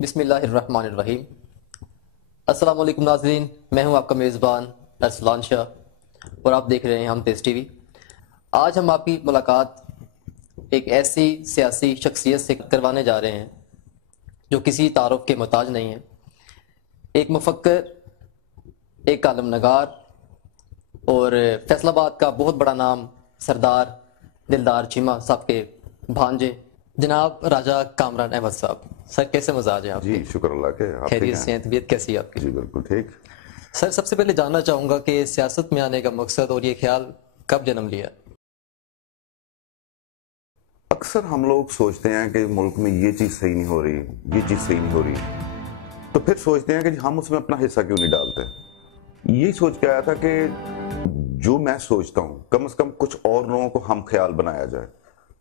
بسم اللہ الرحمن الرحیم۔ السلام علیکم ناظرین، میں ہوں آپ کا میزبان ارسلان شاہ اور آپ دیکھ رہے ہیں ہم تیز ٹی وی۔ آج ہم آپ کی ملاقات ایک ایسی سیاسی شخصیت سے کروانے جا رہے ہیں جو کسی تعارف کے محتاج نہیں ہے۔ ایک مفکر، ایک کالم نگار اور فیصل آباد کا بہت بڑا نام سردار دلدار چیمہ صاحب کے بھانجے جناب راجہ کامران احمد صاحب۔ سر کیسے مزاج ہیں آپ کے؟ جی شکر اللہ کے۔ آپ خیریت سے ہیں؟ طبیعت کیسی ہے آپ کی؟ جی بالکل ٹھیک۔ سر سب سے پہلے جاننا چاہوں گا کہ سیاست میں آنے کا مقصد اور یہ خیال کب جنم لیا؟ اکثر ہم لوگ سوچتے ہیں کہ ملک میں یہ چیز صحیح نہیں ہو رہی، یہ چیز صحیح نہیں ہو رہی، تو پھر سوچتے ہیں کہ ہم اس میں اپنا حصہ کیوں نہیں ڈالتے۔ یہی سوچ کے آیا تھا کہ جو میں سوچتا ہوں کم از کم کچھ اور لوگوں کو ہم خیال بنایا جائے،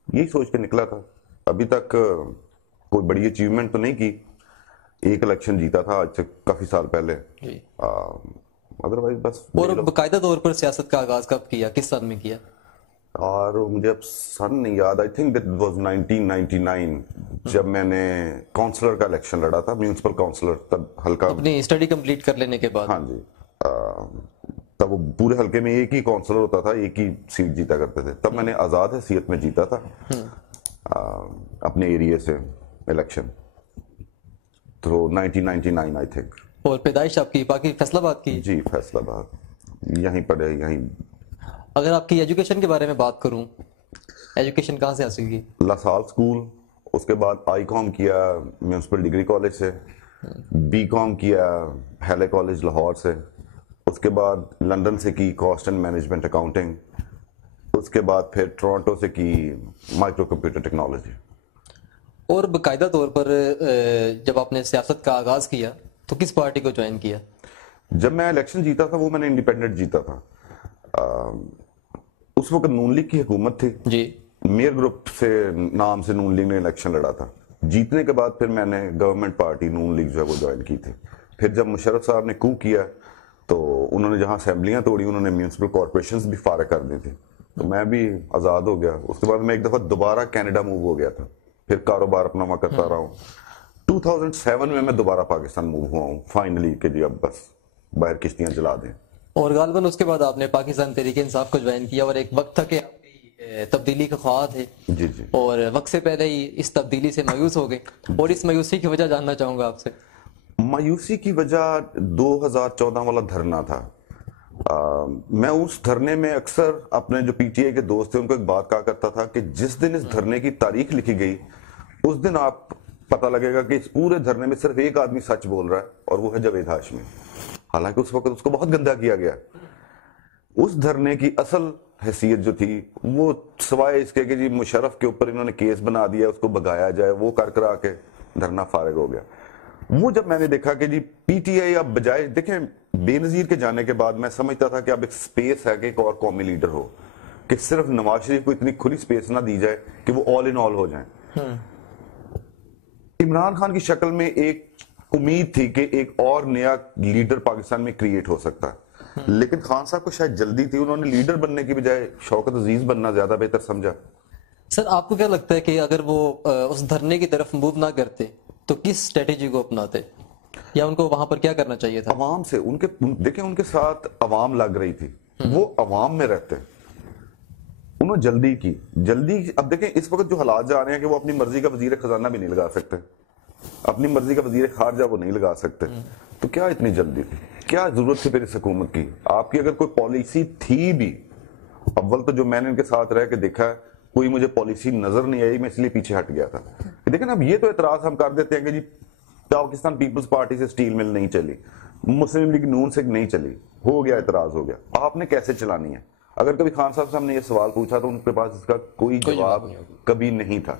یہی سوچ کے نکلا تھا۔ ابھی تک کوئی بڑی اچیومنٹ تو نہیں کی، ایک الیکشن جیتا تھا آج سے کافی سال پہلے، جی، ادروائز بس۔ اور باقاعدہ طور پر سیاست کا آغاز کب کیا، کس سال میں کیا؟ اور مجھے اب سن نہیں یاد، آئی تھنک دیٹ واز 1999 جب میں نے کونسلر کا الیکشن لڑا تھا، میونسپل کونسلر، تب حلقہ اپنی اسٹڈی کمپلیٹ کر لینے کے بعد؟ ہاں جی، تب وہ پورے حلقے میں ایک ہی کونسلر ہوتا تھا، ایک ہی سیٹ جیتا کرتے تھے، تب میں نے آزاد حیثیت میں جیتا تھا اپنے ایریے سے الیکشن، تو 1999 آئی تھنک۔ اور پیدائش آپ کی باقی فیصل آباد کی؟ جی فیصل آباد، یہیں پڑھے، یہیں۔ اگر آپ کی ایجوکیشن کے بارے میں بات کروں، ایجوکیشن کہاں سے حاصل کی؟ لاسال اسکول، اس کے بعد آئی کام کیا میونسپل ڈگری کالج سے، بی کام کیا ہیلے کالج لاہور سے، اس کے بعد لندن سے کی کاسٹ اینڈ مینجمنٹ اکاؤنٹنگ، اس کے بعد پھر ٹورانٹو سے کی مائکرو کمپیوٹر ٹیکنالوجی۔ اور باقاعدہ طور پر جب آپ نے سیاست کا آغاز کیا تو کس پارٹی کو جوائن کیا؟ جب میں الیکشن جیتا تھا وہ میں نے انڈیپینڈنٹ جیتا تھا، اس وقت نون لیگ کی حکومت تھی، جی، میر گروپ سے نام سے نون لیگ نے الیکشن لڑا تھا، جیتنے کے بعد پھر میں نے گورنمنٹ پارٹی نون لیگ جو ہے وہ جوائن کی تھی۔ پھر جب مشرف صاحب نے کو کیا تو انہوں نے جہاں اسمبلیاں توڑی، انہوں نے میونسپل کارپوریشنز بھی فارغ کر دی تھی، تو میں بھی آزاد ہو گیا۔ اس کے بعد میں ایک دفعہ دوبارہ کینیڈا موو ہو گیا تھا، پھر کاروبار اپنا میں کرتا رہا ہوں۔ 2007 میں دوبارہ پاکستان موو ہوا ہوں فائنلی، کہ جی اب بس باہر کشتیاں چلا دیں۔ اور غالباً اس کے بعد آپ نے پاکستان تحریک انصاف کو جوائن کیا، اور ایک وقت تھا کہ آپ کی تبدیلی کا خواہاں تھے، جی جی، اور وقت سے پہلے ہی اس تبدیلی سے مایوس ہو گئے، اور اس مایوسی کی وجہ جاننا چاہوں گا آپ سے۔ مایوسی کی وجہ 2014 والا دھرنا تھا۔ میں اس دھرنے میں اکثر اپنے جو پی ٹی آئی کے دوست تھے ان کو ایک بات کہا کرتا تھا کہ جس دن اس دھرنے کی تاریخ لکھی گئی اس دن آپ پتہ لگے گا کہ اس پورے دھرنے میں صرف ایک آدمی سچ بول رہا ہے اور وہ ہے جاوید ہاشمی۔ حالانکہ اس وقت اس کو بہت گندا کیا گیا۔ اس دھرنے کی اصل حیثیت جو تھی وہ سوائے اس کے کہ جی مشرف کے اوپر انہوں نے کیس بنا دیا اس کو بھگایا جائے، وہ کر کرا کے دھرنا فارغ ہو گیا۔ وہ جب میں نے دیکھا کہ جی پی ٹی آئی اب بجائے، دیکھیں بے نظیر کے جانے کے بعد میں سمجھتا تھا کہ اب ایک سپیس ہے کہ ایک اور قومی لیڈر ہو، کہ صرف نواز شریف کو اتنی کھلی سپیس نہ دی جائے کہ وہ آل ان آل ہو جائیں۔ عمران خان کی شکل میں ایک امید تھی کہ ایک اور نیا لیڈر پاکستان میں کریٹ ہو سکتا ہے، لیکن خان صاحب کو شاید جلدی تھی، انہوں نے لیڈر بننے کی بجائے شوکت عزیز بننا زیادہ بہتر سمجھا۔ سر آپ کو کیا لگتا ہے کہ اگر وہ اس دھرنے کی طرف موو نہ کرتے تو کس اسٹریٹجی کو اپناتے، یا ان کو وہاں پر کیا کرنا چاہیے تھا؟ عوام سے دیکھیں ان کے ساتھ عوام لگ رہی تھی، وہ عوام میں رہتے، انہوں نے جلدی اب دیکھیں اس وقت جو حالات جا رہے ہیں کہ وہ اپنی مرضی کا وزیر خزانہ بھی نہیں لگا سکتے، اپنی مرضی کا وزیر خارجہ وہ نہیں لگا سکتے، تو کیا اتنی جلدی تھی، کیا ضرورت تھی پھر اس حکومت کی؟ آپ کی اگر کوئی پالیسی تھی بھی، اول تو جو میں نے ان کے ساتھ رہ کے دیکھا ہے کوئی مجھے پالیسی نظر نہیں آئی، میں اس لیے پیچھے ہٹ گیا تھا۔ لیکن اب یہ تو اعتراض ہم کر دیتے ہیں کہ جی پاکستان پیپلز پارٹی سے سٹیل مل نہیں چلی، مسلم لیگ نون سے نہیں چلی، ہو گیا اعتراض ہو گیا، آپ نے کیسے چلانی ہے؟ اگر کبھی خان صاحب سے ہم نے یہ سوال پوچھا تو ان کے پاس اس کا کوئی جواب کبھی نہیں تھا۔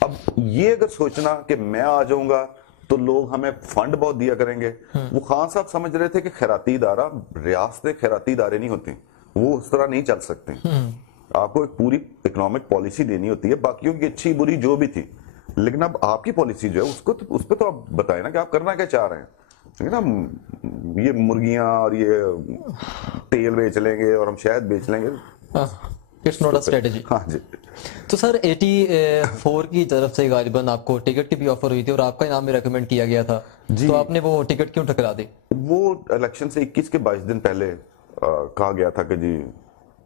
اب یہ اگر سوچنا کہ میں آ جاؤں گا تو لوگ ہمیں فنڈ بہت دیا کریں گے، وہ خان صاحب سمجھ رہے تھے کہ خیراتی ادارہ، ریاستیں خیراتی ادارے نہیں ہوتی، وہ اس طرح نہیں چل سکتے، آپ کو ایک پوری اکنامک پالیسی دینی ہوتی ہے، باقیوں کی اچھی بری جو بھی تھی، لیکن اب آپ کی پالیسی جو ہے اس پہ تو آپ بتائیں نا کہ آپ کرنا کیا چاہ رہے ہیں۔ نا یہ مرغیاں اور یہ تیل بیچ لیں گے اور ہم شہد بیچ لیں گے، اٹس ناٹ اے اسٹریٹجی. ہاں جی. تو سر 84 کی طرف سے غالباً آپ کو ٹکٹ کی بھی آفر ہوئی تھی اور آپ کا نام بھی ریکمینڈ کیا گیا تھا, تو آپ نے وہ ٹکٹ کیوں ٹکرا دی؟ وہ الیکشن سے 21 کے 22 دن پہلے کہا گیا تھا کہ جی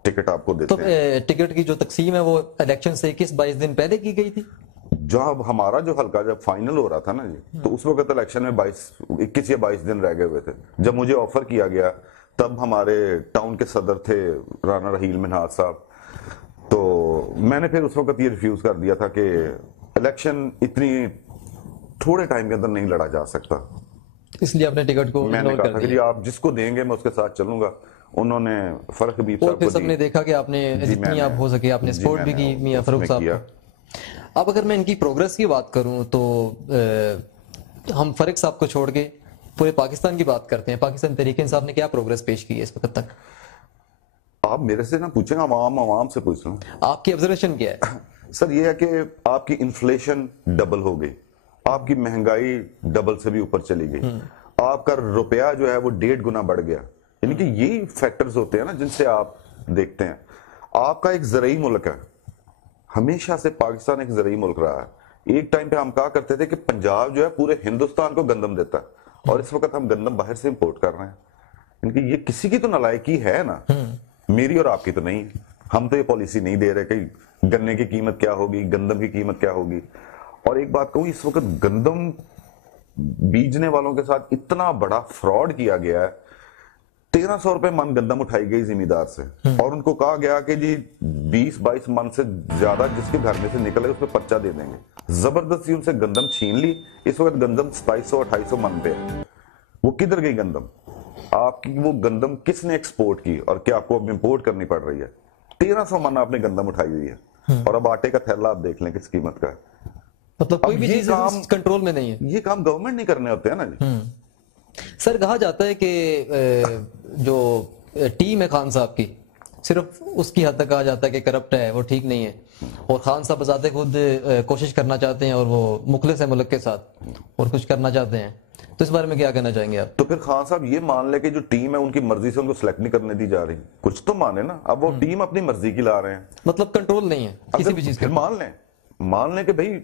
ٹکٹ آپ کو دیتے ہیں. تو ٹکٹ کی جو تقسیم ہے وہ الیکشن سے 21-22 دن پہلے کی گئی تھی؟ جب ہمارا جو حلقہ جب فائنل ہو رہا تھا نا جی, تو اس وقت الیکشن میں 21 یا 22 دن رہ گئے ہوئے تھے. جب مجھے آفر کیا گیا تب ہمارے ٹاؤن کے صدر تھے رانا رحیل منہاج صاحب, تو میں نے پھر اس وقت یہ ریفیوز کر دیا تھا کہ الیکشن اتنی تھوڑے ٹائم کے اندر نہیں لڑا جا سکتا, اس لیے اپنے ٹکٹ کو میں نے کہا تھا کہ جی آپ جس کو دیں گے میں اس کے ساتھ چلوں گا. انہوں نے فرق بھی اور پھر سب نے دیکھا کہ آپ نے جتنی آپ ہو سکے آپ نے سپورٹ بھی کی میاں فاروق صاحب کو. اب اگر میں ان کی پروگرس کی بات کروں تو ہم فرق صاحب کو چھوڑ کے پورے پاکستان کی بات کرتے ہیں. پاکستان تحریک انصاف نے کیا پروگرس پیش کی ہے اس وقت تک؟ آپ میرے سے نہ پوچھیں, عوام سے پوچھ لوں. آپ کی آبزرویشن کیا ہے؟ سر یہ ہے کہ آپ کی انفلیشن ڈبل ہو گئی, آپ کی مہنگائی ڈبل سے بھی اوپر چلی گئی, آپ کا روپیہ جو ہے وہ 1.5 گنا بڑھ گیا. یعنی کہ یہی فیکٹرز ہوتے ہیں نا جن سے آپ دیکھتے ہیں. آپ کا ایک زرعی ملک ہے, ہمیشہ سے پاکستان ایک زرعی ملک رہا ہے. ایک ٹائم پہ ہم کہا کرتے تھے کہ پنجاب جو ہے پورے ہندوستان کو گندم دیتا ہے, اور اس وقت ہم گندم باہر سے امپورٹ کر رہے ہیں. یعنی کہ یہ کسی کی تو نالائکی ہے نا, میری اور آپ کی تو نہیں. ہم تو یہ پالیسی نہیں دے رہے کہ گنے کی قیمت کیا ہوگی, گندم کی قیمت کیا ہوگی. اور ایک بات کہوں, اس وقت گندم بیجنے والوں کے ساتھ اتنا بڑا فراڈ کیا گیا ہے. 1300 روپے من گندم اٹھائی گئی زمیندار سے, اور ان کو کہا گیا کہ جی 20-22 من سے زیادہ جس کے گھر میں سے نکلے اس پہ پرچہ دے دیں گے. زبردستی ان سے گندم چھین لی. اس وقت گندم 2700-2800 من پہ. وہ کدھر گئی گندم؟ آپ کی وہ گندم کس نے ایکسپورٹ کی, اور کیا آپ کو اب امپورٹ کرنی پڑ رہی ہے؟ 1300 من آپ نے گندم اٹھائی ہوئی ہے, اور اب آٹے کا تھیلا آپ دیکھ لیں کس قیمت کا ہے. مطلب کوئی بھی چیز کنٹرول میں نہیں ہے. یہ کام گورنمنٹ نہیں کرنے ہوتے ہیں نا جی. سر کہا جاتا ہے کہ جو ٹیم ہے خان صاحب کی صرف اس کی حد تک کہا جاتا ہے کہ کرپٹ ہے, وہ ٹھیک نہیں ہے, اور خان صاحب بذات خود کوشش کرنا چاہتے ہیں اور وہ مخلص ہے ملک کے ساتھ اور کچھ کرنا چاہتے ہیں. تو اس بارے میں کیا کہنا چاہیں گے آپ؟ تو پھر خان صاحب یہ مان لے کہ جو ٹیم ہے ان کی مرضی سے ان کو سلیکٹ نہیں کرنے دی جا رہی, کچھ تو مانے نا. اب وہ ٹیم اپنی مرضی کی لا رہے ہیں, مطلب کنٹرول نہیں ہے کسی بھی چیز کا. پھر مان لیں کہ بھئی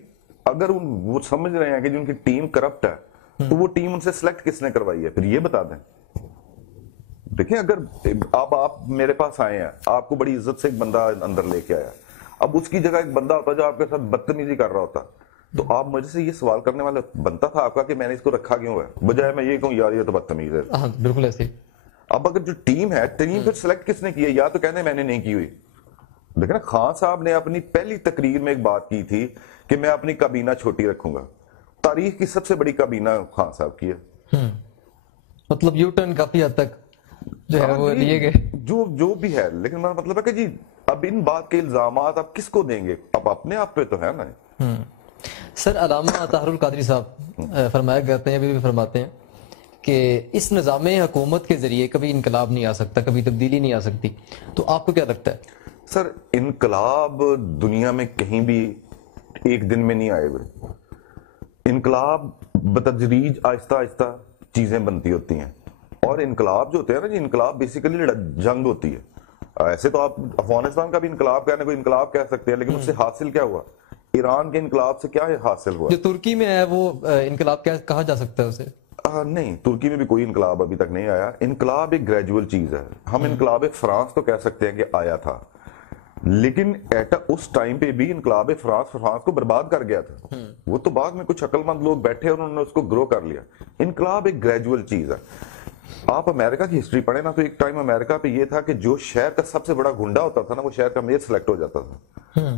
اگر وہ سمجھ رہے ہیں کہ جو ان کی ٹیم کرپٹ ہے, تو وہ ٹیم ان سے سلیکٹ کس نے کروائی ہے, پھر یہ بتا دیں. دیکھیں اگر آپ میرے پاس آئے ہیں, آپ کو بڑی عزت سے ایک بندہ اندر لے کے آیا, اب اس کی جگہ ایک بندہ ہوتا جو آپ کے ساتھ بدتمیزی کر رہا ہوتا, تو آپ مجھے سے یہ سوال کرنے والا بنتا تھا آپ کا کہ میں نے اس کو رکھا کیوں ہے, بجائے میں یہ کہوں یار یہ تو بدتمیز ہے. بالکل ایسے. اب اگر جو ٹیم ہے, ٹیم پھر سلیکٹ کس نے کی ہے, یا تو کہنے میں نے نہیں کی ہوئی. دیکھیں نا, خان صاحب نے اپنی پہلی تقریر میں ایک بات کی تھی کہ میں اپنی کابینہ چھوٹی رکھوں گا. تاریخ کی سب سے بڑی کابینہ خان صاحب کی ہے. مطلب یو ٹرن کافی حد تک جو ہے وہ لیے گئے, جو بھی ہے. لیکن میرا مطلب ہے کہ جی اب ان بات کے الزامات آپ کس کو دیں گے, اب اپنے آپ پہ تو ہے نا. سر علامہ طاہر القادری صاحب فرمایا کرتے ہیں, ابھی بھی فرماتے ہیں کہ اس نظام حکومت کے ذریعے کبھی انقلاب نہیں آ سکتا, کبھی تبدیلی نہیں آ سکتی. تو آپ کو کیا لگتا ہے؟ سر انقلاب دنیا میں کہیں بھی ایک دن میں نہیں آئے ہوئے. انقلاب بتدریج آہستہ آہستہ چیزیں بنتی ہوتی ہیں, اور انقلاب جو ہوتے ہیں نا جی, انقلاب بیسیکلی جنگ ہوتی ہے. ایسے تو آپ افغانستان کا بھی انقلاب کہنے کو انقلاب کہہ سکتے ہیں, لیکن اس سے حاصل کیا ہوا؟ ایران کے انقلاب سے کیا حاصل ہوا؟ جو ترکی میں ہے وہ انقلاب کیا کہا جا سکتا ہے اسے؟ نہیں, ترکی میں بھی کوئی انقلاب ابھی تک نہیں آیا. انقلاب ایک گریجول چیز ہے. ہم انقلاب فرانس تو کہہ سکتے ہیں کہ آیا تھا, لیکن اس ٹائم پہ بھی انقلاب فرانس کو برباد کر گیا تھا. وہ تو بعد میں کچھ عقل مند لوگ بیٹھے اور انہوں نے اس کو گرو کر لیا. انقلاب ایک گریجول چیز ہے. آپ امریکہ کی ہسٹری پڑھیں نا, تو ایک ٹائم امریکہ پہ یہ تھا کہ جو شہر کا سب سے بڑا گنڈا ہوتا تھا نا, وہ شہر کا میئر سلیکٹ ہو جاتا تھا.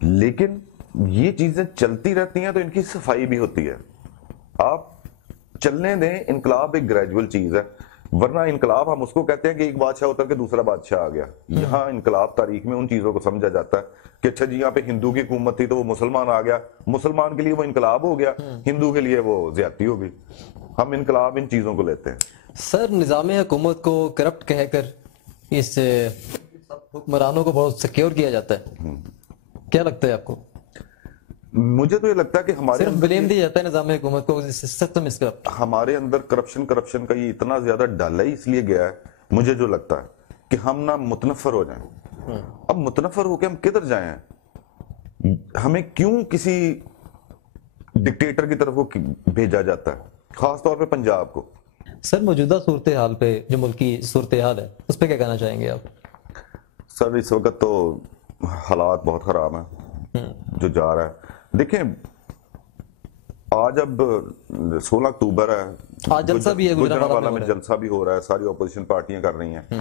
لیکن یہ چیزیں چلتی رہتی ہیں تو ان کی صفائی بھی ہوتی ہے. آپ چلنے دیں, انقلاب ایک گریجول چیز ہے. ورنہ انقلاب ہم اس کو کہتے ہیں کہ ایک بادشاہ اتر کے دوسرا بادشاہ آ گیا. یہاں انقلاب تاریخ میں ان چیزوں کو سمجھا جاتا ہے کہ اچھا جی یہاں پہ ہندو کی حکومت تھی تو وہ مسلمان آ گیا, مسلمان کے لیے وہ انقلاب ہو گیا, ہندو کے لیے وہ زیادتی ہو گئی. ہم انقلاب ان چیزوں کو لیتے ہیں. سر نظام حکومت کو کرپٹ کہہ کر اس حکمرانوں کو بہت سیکیور کیا جاتا ہے, کیا لگتا ہے آپ کو؟ مجھے تو یہ لگتا ہے کہ ہمارے صرف بلیم دیا جاتا ہے نظام حکومت کو, سسٹم اس کا. ہمارے اندر کرپشن کا یہ اتنا زیادہ ڈالا ہی اس لیے گیا ہے, مجھے جو لگتا ہے کہ ہم نہ متنفر ہو جائیں. اب متنفر ہو کے ہم کدھر جائیں؟ ہمیں کیوں کسی ڈکٹیٹر کی طرف وہ بھیجا جاتا ہے، خاص طور پہ پنجاب کو؟ سر موجودہ صورتحال پہ، جو ملکی صورتحال ہے، اس پہ کیا کہنا چاہیں گے آپ؟ سر اس وقت تو حالات بہت خراب ہیں جو جا رہا ہے. دیکھیں آج اب 16 اکتوبر ہے، آج جلسہ بھی ہے، گجرانوالہ میں جلسہ بھی ہو رہا ہے، ساری اپوزیشن پارٹیاں کر رہی ہیں.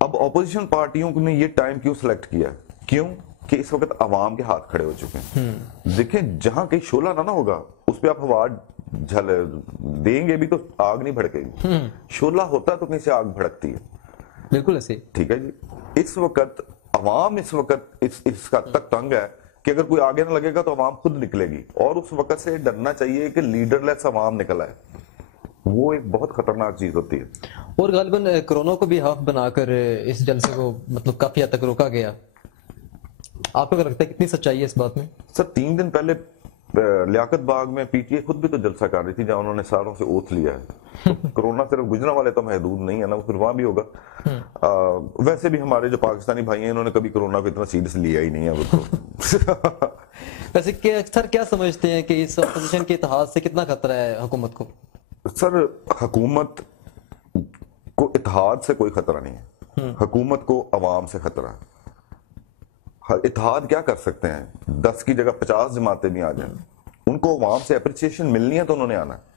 اب اپوزیشن پارٹیوں نے یہ ٹائم کیوں سلیکٹ کیا؟ کیوں کہ اس وقت عوام کے ہاتھ کھڑے ہو چکے ہیں. دیکھیں جہاں کہیں شعلہ نہ ہوگا اس پہ آپ ہوا دیں گے بھی تو آگ نہیں بھڑکے گی. شعلہ ہوتا ہے تو کہیں سے آگ بھڑکتی ہے. بالکل ایسے. ٹھیک ہے جی. اس وقت عوام اس وقت اس کا تک تنگ ہے کہ اگر کوئی آگے نہ لگے گا تو عوام خود نکلے گی، اور اس وقت سے ڈرنا چاہیے کہ لیڈر لیس عوام نکل آئے. وہ ایک بہت خطرناک چیز ہوتی ہے. اور غالباً کرونا کو بھی ہاف بنا کر اس جلسے کو مطلب کافی حد تک روکا گیا. آپ کو کیا لگتا ہے کتنی سچائی ہے اس بات میں؟ سر 3 دن پہلے لیاقت باغ میں پی ٹی اے خود بھی تو جلسہ کر رہی تھی جہاں انہوں نے ساروں سے اوتھ لیا ہے. کرونا صرف گجرانوالے تو محدود نہیں ہے نا، وہ پھر وہاں بھی ہوگا. ویسے بھی ہمارے جو پاکستانی بھائی ہیں انہوں نے کبھی کرونا کو اتنا سیریس لیا ہی نہیں ہے. وہ تو ویسے سر کیا سمجھتے ہیں کہ اس اپوزیشن کے اتحاد سے کتنا خطرہ ہے حکومت کو؟ سر حکومت کو اتحاد سے کوئی خطرہ نہیں ہے، حکومت کو عوام سے خطرہ ہے. اتحاد کیا کر سکتے ہیں؟ 10 کی جگہ 50 جماعتیں بھی آ جائیں، ان کو عوام سے اپریسیشن ملنی ہے تو انہوں نے آنا ہے.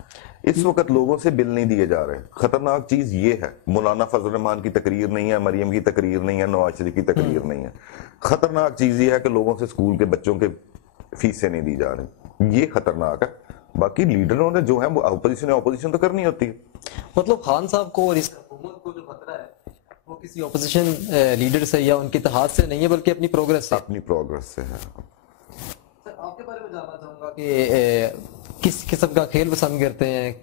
اس وقت لوگوں سے بل نہیں دیے جا رہے. خطرناک چیز یہ ہے، مولانا فضل الرحمان کی تقریر نہیں ہے، مریم کی تقریر نہیں ہے، نواز شریف کی تقریر نہیں ہے. خطرناک چیز یہ ہے کہ لوگوں سے اسکول کے بچوں کے فیسیں نہیں دی جا رہی. یہ خطرناک ہے. باقی لیڈروں نے جو ہے وہ اپوزیشن تو کرنی ہوتی ہے. مطلب خان صاحب کو اور اس حکومت کو جو خطرہ ہے وہ کسی اپوزیشن لیڈر سے یا ان کے اتحاد سے نہیں ہے، بلکہ اپنی پروگرس سے. اپنی پروگرس سے ہے. سر آپ کے بارے میں جاننا چاہوں گا کہ کس قسم کا کھیل پسند کرتے ہیں؟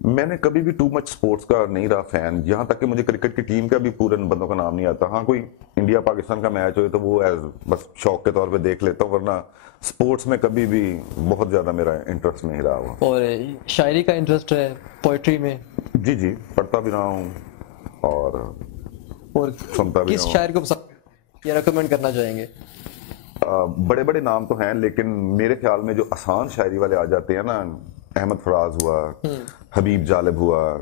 میں نے کبھی بھی ٹو مچ سپورٹس کا نہیں رہا فین، یہاں تک کہ مجھے کرکٹ کی ٹیم کا بھی پورے بندوں کا نام نہیں آتا. ہاں کوئی انڈیا پاکستان کا میچ ہوئے تو وہ بس شوق کے طور پہ دیکھ لیتا ہوں، ورنہ سپورٹس میں کبھی بھی بہت زیادہ میرا انٹرسٹ نہیں رہا ہوا. اور شاعری کا انٹرسٹ ہے، پوئٹری میں؟ جی پڑھتا بھی رہا ہوں اور سنتا بھی رہا کس ہوں. شاعر کو پسند یا ریکمینڈ کرنا چاہیں گے؟ بڑے بڑے نام تو ہیں، لیکن میرے خیال میں جو آسان شاعری والے آ جاتے ہیں نا، احمد فراز ہوا، حبیب جالب ہوا،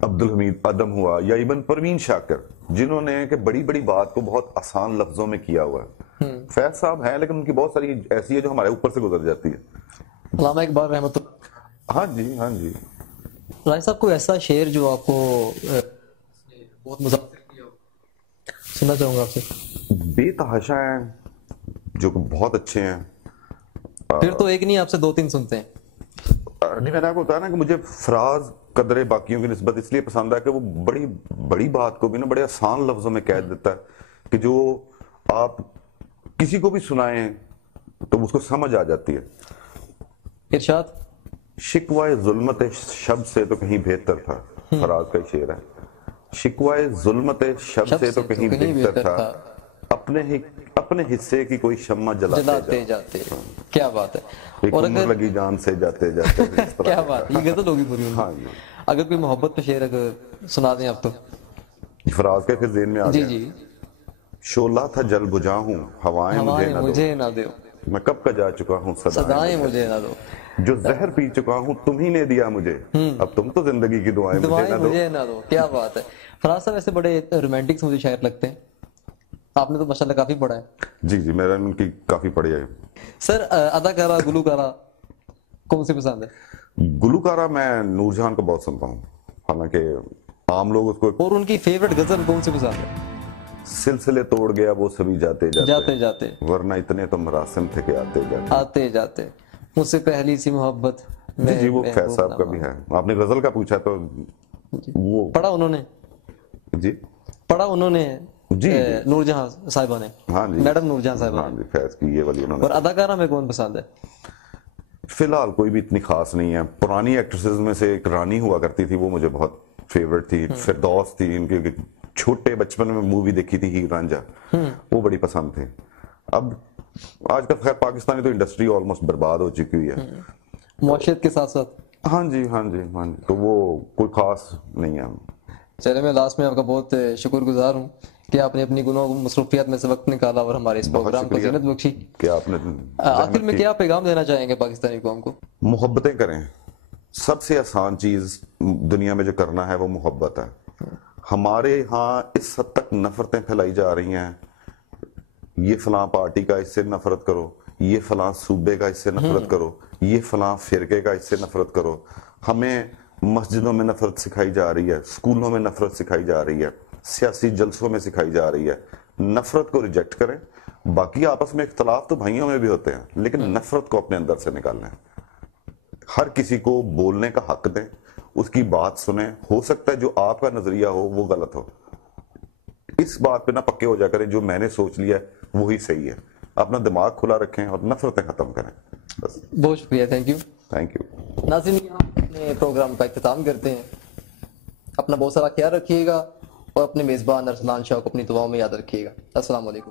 عبد الحمید ادم ہوا، یا ایون پروین شاکر، جنہوں نے کہ بڑی بڑی بات کو بہت آسان لفظوں میں کیا ہوا ہے. فیض صاحب ہیں لیکن ان کی بہت ساری ایسی ہے جو ہمارے اوپر سے گزر جاتی ہے. علامہ اقبال رحمۃ اللہ. ہاں جی ہاں جی. راج صاحب کو ایسا شعر جو آپ کو بہت متاثر کیا ہو، سننا چاہوں گا آپ سے. بے تحاشا ہیں جو بہت اچھے ہیں. پھر تو ایک نہیں، آپ سے 2-3 سنتے ہیں. نہیں، میں نے آپ کو بتایا نا کہ مجھے فراز قدرے باقیوں کی نسبت اس لیے پسند ہے کہ وہ بڑی بڑی بات کو بھی نا بڑے آسان لفظوں میں کہہ دیتا ہے کہ جو آپ کسی کو بھی سنائیں تو اس کو سمجھ آ جاتی ہے. ارشاد. شکوائے ظلمت شب سے تو کہیں بہتر تھا، فراز کا شعر ہے. شکوائے ظلمت شب سے تو کہیں بہتر تھا، اپنے حصے کی کوئی شمع جلاتے جاتے. کیا بات ہے. ایک عمر لگی جان سے جاتے جاتے. کیا بات، یہ غزل ہوگی پوری. ہاں جی. اگر کوئی محبت پہ شعر اگر سنا دیں آپ تو. فراز کے پھر ذہن میں آ جی گیا. جی. شعلہ تھا جل بجھا ہوں، ہوائیں مجھے نہ دو، میں کب کا جا چکا ہوں صدائیں مجھے نہ دو. جو زہر پی چکا ہوں تم ہی نے دیا مجھے، اب تم تو زندگی کی دعائیں مجھے نہ دو. کیا بات ہے. فراز صاحب ایسے بڑے رومانٹک مجھے شاعر لگتے ہیں. آپ نے تو ماشاءاللہ کافی پڑھا ہے. جی میں نے ان کی کافی پڑھی ہے. سر اداکارہ گلوکارہ کون سی پسند ہے؟ گلوکارہ میں نور جہان کو بہت سنتا ہوں، حالانکہ عام لوگ اس کو. اور ان کی فیورٹ غزل کون سی پسند ہے؟ سلسلے توڑ گیا وہ سبھی جاتے جاتے، ورنہ اتنے تو مراسم تھے کہ آتے جاتے. مجھ سے پہلی سی محبت. جی وہ فیض صاحب کا بھی ہے. آپ نے غزل کا پوچھا تو وہ پڑھا انہوں نے. جی پڑھا انہوں نے. جی نور جہاں صاحبہ نے. ہاں جی میڈم نور جہاں صاحبہ. ہاں جی فیض کی یہ والی انہوں نے. اور اداکارہ میں کون پسند ہے؟ فی الحال کوئی بھی اتنی خاص نہیں ہے. پرانی ایکٹریسز میں سے ایک رانی ہوا کرتی تھی، وہ مجھے بہت فیورٹ تھی. فردوس تھی، ان کے چھوٹے بچپن میں مووی دیکھی تھی ہیر رانجھا، وہ بڑی پسند تھی. اب آج کل خیر پاکستانی تو انڈسٹری آلموسٹ برباد ہو چکی ہوئی ہے معاشرت کے ساتھ ساتھ. ہاں جی تو وہ کوئی خاص نہیں ہے. چلے میں لاسٹ میں آپ کا بہت شکر گزار ہوں کہ آپ نے اپنی گناہوں مصروفیات میں سے وقت نکالا اور ہمارے اس پروگرام کو زینت بخشی. کہ آپ نے آخر میں کیا پیغام دینا چاہیں گے پاکستانی قوم کو؟ محبتیں کریں. سب سے آسان چیز دنیا میں جو کرنا ہے وہ محبت ہے. ہمارے ہاں اس حد تک نفرتیں پھیلائی جا رہی ہیں, یہ فلاں پارٹی کا اس سے نفرت کرو, یہ فلاں صوبے کا اس سے نفرت کرو, یہ فلاں فرقے کا اس سے نفرت کرو. ہمیں مسجدوں میں نفرت سکھائی جا رہی ہے, اسکولوں میں نفرت سکھائی جا رہی ہے, سیاسی جلسوں میں سکھائی جا رہی ہے. نفرت کو ریجیکٹ کریں. باقی آپس میں اختلاف تو بھائیوں میں بھی ہوتے ہیں, لیکن نفرت کو اپنے اندر سے نکالیں. ہر کسی کو بولنے کا حق دیں, اس کی بات سنیں. ہو سکتا ہے جو آپ کا نظریہ ہو وہ غلط ہو, اس بات پہ نہ پکے ہو جا کریں جو میں نے سوچ لیا ہے وہی صحیح ہے. اپنا دماغ کھلا رکھیں اور نفرتیں ختم کریں. بس. بہت شکریہ, تھینک یو. Thank you. ناظرین, ہم اپنے پروگرام کا اختتام کرتے ہیں. اپنا بہت سارا خیال رکھیے گا اور اپنے میزبان ارسلان شاہ کو اپنی دعاؤں میں یاد رکھیے گا. السلام علیکم.